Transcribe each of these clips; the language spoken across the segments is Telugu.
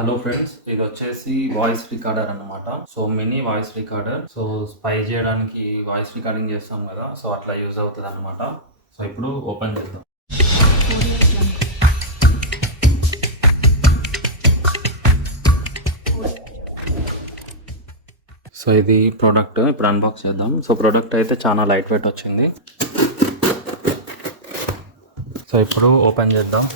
హలో ఫ్రెండ్స్, ఇది వచ్చేసి వాయిస్ రికార్డర్ అన్నమాట. So mini voice recorder. So spy చేయడానికి వాయిస్ రికార్డింగ్ చేస్తాం కదా, సో అట్లా యూజ్ అవుతుంది అనమాట. సో ఇప్పుడు ఓపెన్ చేద్దాం. సో ఇది ప్రోడక్ట్ ఇప్పుడు అన్బాక్స్ చేద్దాం. సో ప్రోడక్ట్ అయితే చాలా లైట్ వెయిట్ వచ్చింది. సో ఇప్పుడు ఓపెన్ చేద్దాం.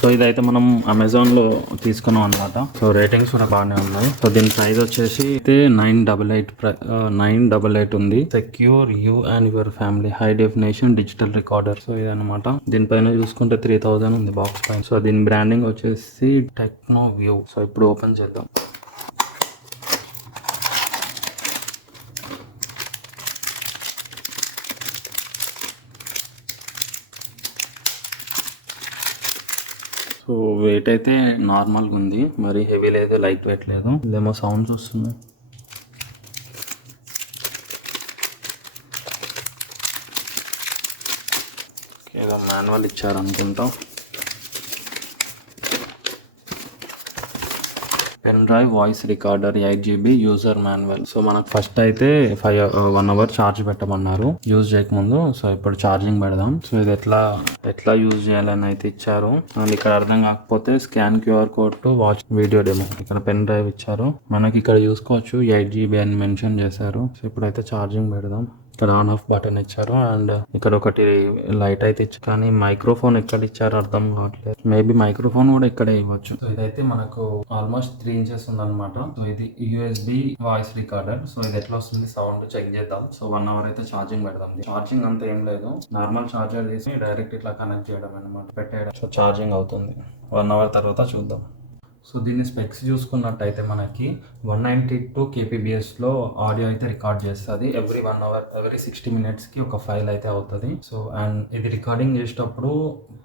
సో ఇదైతే మనం అమెజాన్లో తీసుకున్నాం అనమాట. సో రేటింగ్స్ కూడా బాగానే ఉన్నాయి. సో దీని ప్రైస్ వచ్చేసి అయితే 988 ఉంది. Secure you and your family high definition digital recorder. So ఇదనమాట. దీనిపైన చూసుకుంటే 3000 ఉంది బాక్స్ పైన. సో దీని బ్రాండింగ్ వచ్చేసి టెక్నో వ్యూ. సో ఇప్పుడు ఓపెన్ చేద్దాం. సో వెయిట్ అయితే నార్మల్గా ఉంది, మరి హెవీ లేదు, లైట్ వెయిట్ లేదు. ఇదేమో సౌండ్స్ వస్తున్నాయి. ఏదో మాన్యువల్ ఇచ్చారనుకుంటా. Pen drive voice recorder 8GB user manual. So మనకు ఫస్ట్ అయితే 1 అవర్ ఛార్జ్ పెట్టమన్నారు యూజ్ చేయకముందు. సో ఇప్పుడు ఛార్జింగ్ పెడదాం. సో ఇది ఎట్లా యూజ్ చేయాలని అయితే ఇచ్చారు. అండ్ ఇక్కడ అర్థం కాకపోతే scan QR code to watch video demo. ఇక్కడ పెన్ డ్రైవ్ ఇచ్చారు, మనకి ఇక్కడ చూసుకోవచ్చు 8GB అని మెన్షన్ చేశారు. సో ఇప్పుడైతే ఛార్జింగ్ పెడదాం. ఇక్కడ ఆన్ ఆఫ్ బటన్ ఇచ్చారు అండ్ ఇక్కడ ఒకటి లైట్ అయితే ఇచ్చారు, కానీ మైక్రోఫోన్ ఎక్కడ ఇచ్చారు అర్థం కావట్లేదు. మేబీ మైక్రోఫోన్ కూడా ఇక్కడే ఇవ్వచ్చు. సో ఇదైతే మనకు ఆల్మోస్ట్ 3 ఇంచెస్ ఉందన్నమాట. సో ఇది USB వాయిస్ రికార్డర్. సో ఇది ఎట్లా వస్తుంది సౌండ్ చెక్ చేద్దాం. సో 1 అవర్ అయితే ఛార్జింగ్ పెడదాం. ఛార్జింగ్ అంతా ఏం లేదు, నార్మల్ ఛార్జర్ తీసి డైరెక్ట్ ఇట్లా కనెక్ట్ చేయడం అనమాట, పెట్టేయడం. సో ఛార్జింగ్ అవుతుంది. 1 అవర్ తర్వాత చూద్దాం. సో దీన్ని స్పెక్స్ చూసుకున్నట్టయితే మనకి 192 kbpsలో ఆడియో అయితే రికార్డ్ చేస్తుంది. ఎవ్రీ 1 అవర్ ఎవ్రీ 60 minutesకి ఒక ఫైల్ అయితే అవుతుంది. సో అండ్ ఇది రికార్డింగ్ చేసేటప్పుడు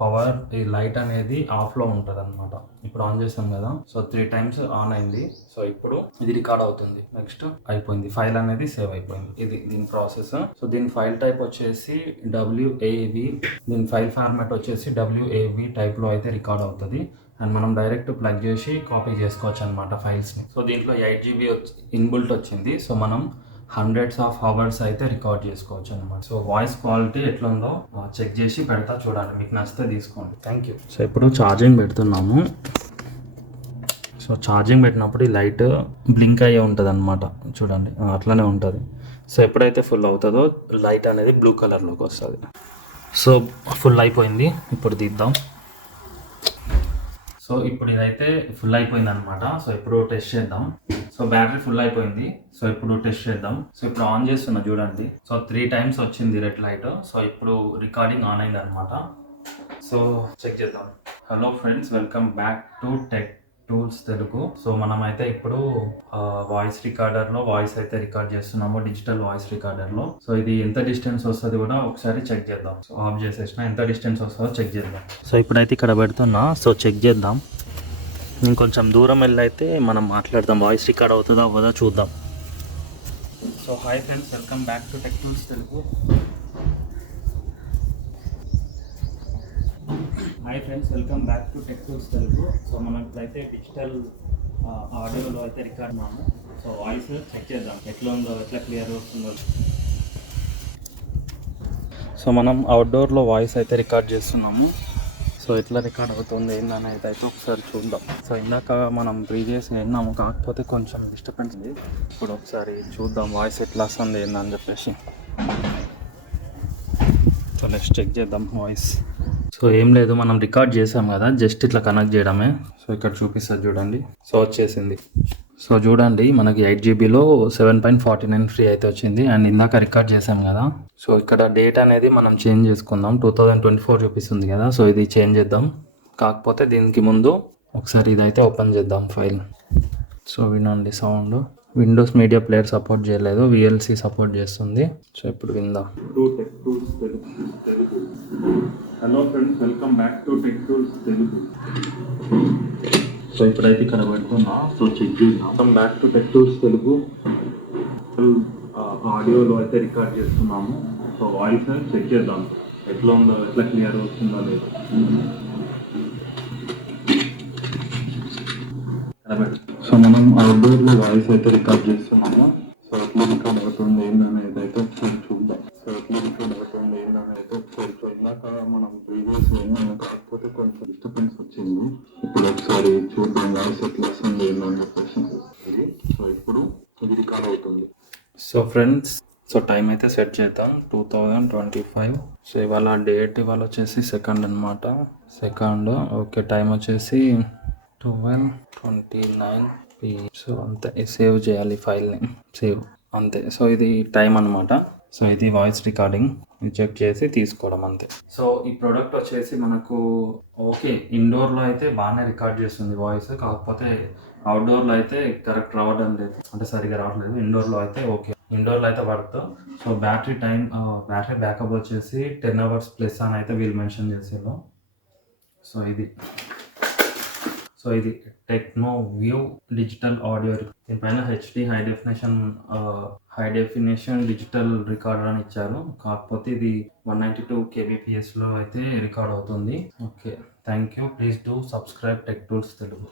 పవర్ ఈ లైట్ అనేది ఆఫ్లో ఉంటుంది అనమాట. ఇప్పుడు ఆన్ చేస్తాం కదా, సో 3 times ఆన్ అయింది. సో ఇప్పుడు ఇది రికార్డ్ అవుతుంది. నెక్స్ట్ అయిపోయింది, ఫైల్ అనేది సేవ్ అయిపోయింది. ఇది దీని ప్రాసెస్. సో దీని ఫైల్ టైప్ వచ్చేసి WAV. దీని ఫైల్ ఫార్మాట్ వచ్చేసి WAV టైప్లో అయితే రికార్డ్ అవుతుంది. అండ్ మనం డైరెక్ట్ ప్లగ్ చేసి కాపీ చేసుకోవచ్చు అనమాట ఫైల్స్ని. సో దీంట్లో 8GB ఇన్బుల్ట్ వచ్చింది. సో మనం hundreds of hours అయితే రికార్డ్ చేసుకోవచ్చు అనమాట. సో వాయిస్ క్వాలిటీ ఎట్లా ఉందో చెక్ చేసి పెడతా, చూడండి. మీకు నచ్చితే తీసుకోండి. Thank you. సో ఇప్పుడు ఛార్జింగ్ పెడుతున్నాము. సో ఛార్జింగ్ పెట్టినప్పుడు ఈ లైట్ బ్లింక్ అయ్యే ఉంటుంది అనమాట, చూడండి అట్లనే ఉంటుంది. సో ఎప్పుడైతే ఫుల్ అవుతుందో లైట్ అనేది బ్లూ కలర్లోకి వస్తుంది. సో ఫుల్ అయిపోయింది. ఇప్పుడు తీద్దాం. సో ఇప్పుడు ఇదైతే ఫుల్ అయిపోయింది అనమాట. సో ఇప్పుడు టెస్ట్ చేద్దాం. సో బ్యాటరీ ఫుల్ అయిపోయింది. సో ఇప్పుడు టెస్ట్ చేద్దాం. సో ఇప్పుడు ఆన్ చేస్తున్నా చూడండి. సో 3 times వచ్చింది రెడ్ లైట్. సో ఇప్పుడు రికార్డింగ్ ఆన్ అయింది అనమాట. సో చెక్ చేద్దాం. Hello friends, welcome back to Tech Tools Telugu. So మనమైతే ఇప్పుడు వాయిస్ రికార్డర్లో వాయిస్ అయితే రికార్డ్ చేస్తున్నాము, డిజిటల్ వాయిస్ రికార్డర్లో. సో ఇది ఎంత డిస్టెన్స్ వస్తుంది కూడా ఒకసారి చెక్ చేద్దాం. సో ఆఫ్ చేసేసిన, ఎంత డిస్టెన్స్ వస్తుందో చెక్ చేద్దాం. సో ఇప్పుడైతే ఇక్కడ పెడుతున్నా. సో చెక్ చేద్దాం. ఇంకొంచెం దూరం వెళ్ళైతే మనం మాట్లాడదాం, వాయిస్ రికార్డ్ అవుతుందా అవ్వదా చూద్దాం. So hi friends, welcome back to Tech Tools Telugu. Hi friends, welcome back to Tech Tools Telugu. So మనం ఇప్పుడైతే డిజిటల్ ఆడియోలో అయితే రికార్డ్ ఉన్నాము. సో వాయిస్ చెక్ చేద్దాం ఎట్లా ఉందో, ఎట్లా క్లియర్ వస్తుందో. సో మనం అవుట్డోర్లో వాయిస్ అయితే రికార్డ్ చేస్తున్నాము. సో ఎట్లా రికార్డ్ అవుతుంది ఏందని అయితే ఒకసారి చూద్దాం. సో ఇందాక మనం ప్రీవియస్ విన్నాము, కాకపోతే కొంచెం డిస్టర్బెన్స్ ఉంది. ఇప్పుడు ఒకసారి చూద్దాం వాయిస్ ఎట్లా వస్తుంది ఏందని చెప్పేసి. సో నెక్స్ట్ చెక్ చేద్దాం వాయిస్. సో ఏం లేదు, మనం రికార్డ్ చేసాం కదా, జస్ట్ ఇట్లా కనెక్ట్ చేయడమే. సో ఇక్కడ చూపిస్తుంది చూడండి. సో వచ్చేసింది. సో చూడండి, మనకి 8GBలో 7.49 ఫ్రీ అయితే వచ్చింది. అండ్ ఇందాక రికార్డ్ చేసాం కదా. సో ఇక్కడ డేట్ అనేది మనం చేంజ్ చేసుకుందాం. 2024 చూపిస్తుంది కదా. సో ఇది చేంజ్ చేద్దాం. కాకపోతే దీనికి ముందు ఒకసారి ఇదైతే ఓపెన్ చేద్దాం ఫైల్. సో వినండి sound. Windows media player support చేయలేదు, VLC సపోర్ట్ చేస్తుంది. సో ఇప్పుడు విందాం. Hello friends, welcome back to Tech Tools Telugu. So ఇప్పుడైతే ఇక్కడ పెడుతున్నా. సో చెక్ చేద్దాం. Welcome back to Tech Tools Telugu. ఆడియోలో అయితే రికార్డ్ చేస్తున్నాము. సో వాయిస్ చెక్ చేద్దాం ఎట్లా ఉందో, ఎట్లా క్లియర్ వస్తుందో లేదు. సో మనం అవుట్డోర్లో వాయిస్ అయితే రికార్డ్ చేస్తున్నాము. సో ఎట్లా రికార్డ్ అవుతుంది ఏందనేది అయితే ఒకసారి చూద్దాం. సో ఎట్లా రికార్డ్ అవుతుంది ఏందనేది అయితే ఒకసారి ఇందాక మనం ప్రీవియస్ విన్నాము, కాకపోతే కొంచెం డిస్టర్బెన్స్ వచ్చింది. ఇప్పుడు ఒకసారి చూద్దాం వాయిస్ ఎట్లా వస్తుంది ఏందని చెప్పేసి. సో ఇప్పుడు ఇది రికార్డ్ అవుతుంది. సో ఫ్రెండ్స్, సో టైం అయితే సెట్ చేద్దాం 2025. సో ఇవాళ డేట్ ఇవాళ వచ్చేసి 2nd అనమాట. 2nd. ఓకే, టైం వచ్చేసి 12:29 p.m. సో అంతే, సేవ్ చేయాలి ఫైల్ని, సేవ్ అంతే. సో ఇది టైం అనమాట. సో ఇది వాయిస్ రికార్డింగ్ చెక్ చేసి తీసుకోవడం అంతే. సో ఈ ప్రోడక్ట్ వచ్చేసి మనకు ఓకే, ఇండోర్లో అయితే బాగానే రికార్డ్ చేస్తుంది వాయిస్, కాకపోతే అవుట్డోర్లో అయితే కరెక్ట్ రావడం లేదు, అంటే సరిగా రావట్లేదు. ఇండోర్లో అయితే ఓకే, ఇండోర్లో అయితే పడుతుంది. సో బ్యాటరీ బ్యాకప్ వచ్చేసి 10 hours ప్లస్ అని అయితే వీళ్ళు మెన్షన్ చేసారు. సో ఇది టెక్నో వ్యూ డిజిటల్ ఆడియో. దీనిపైన HD high definition digital recorder అని ఇచ్చారు, కాకపోతే ఇది 192 kbps లో అయితే రికార్డ్ అవుతుంది. Okay, thank you. Please do subscribe tech Tools Telugu.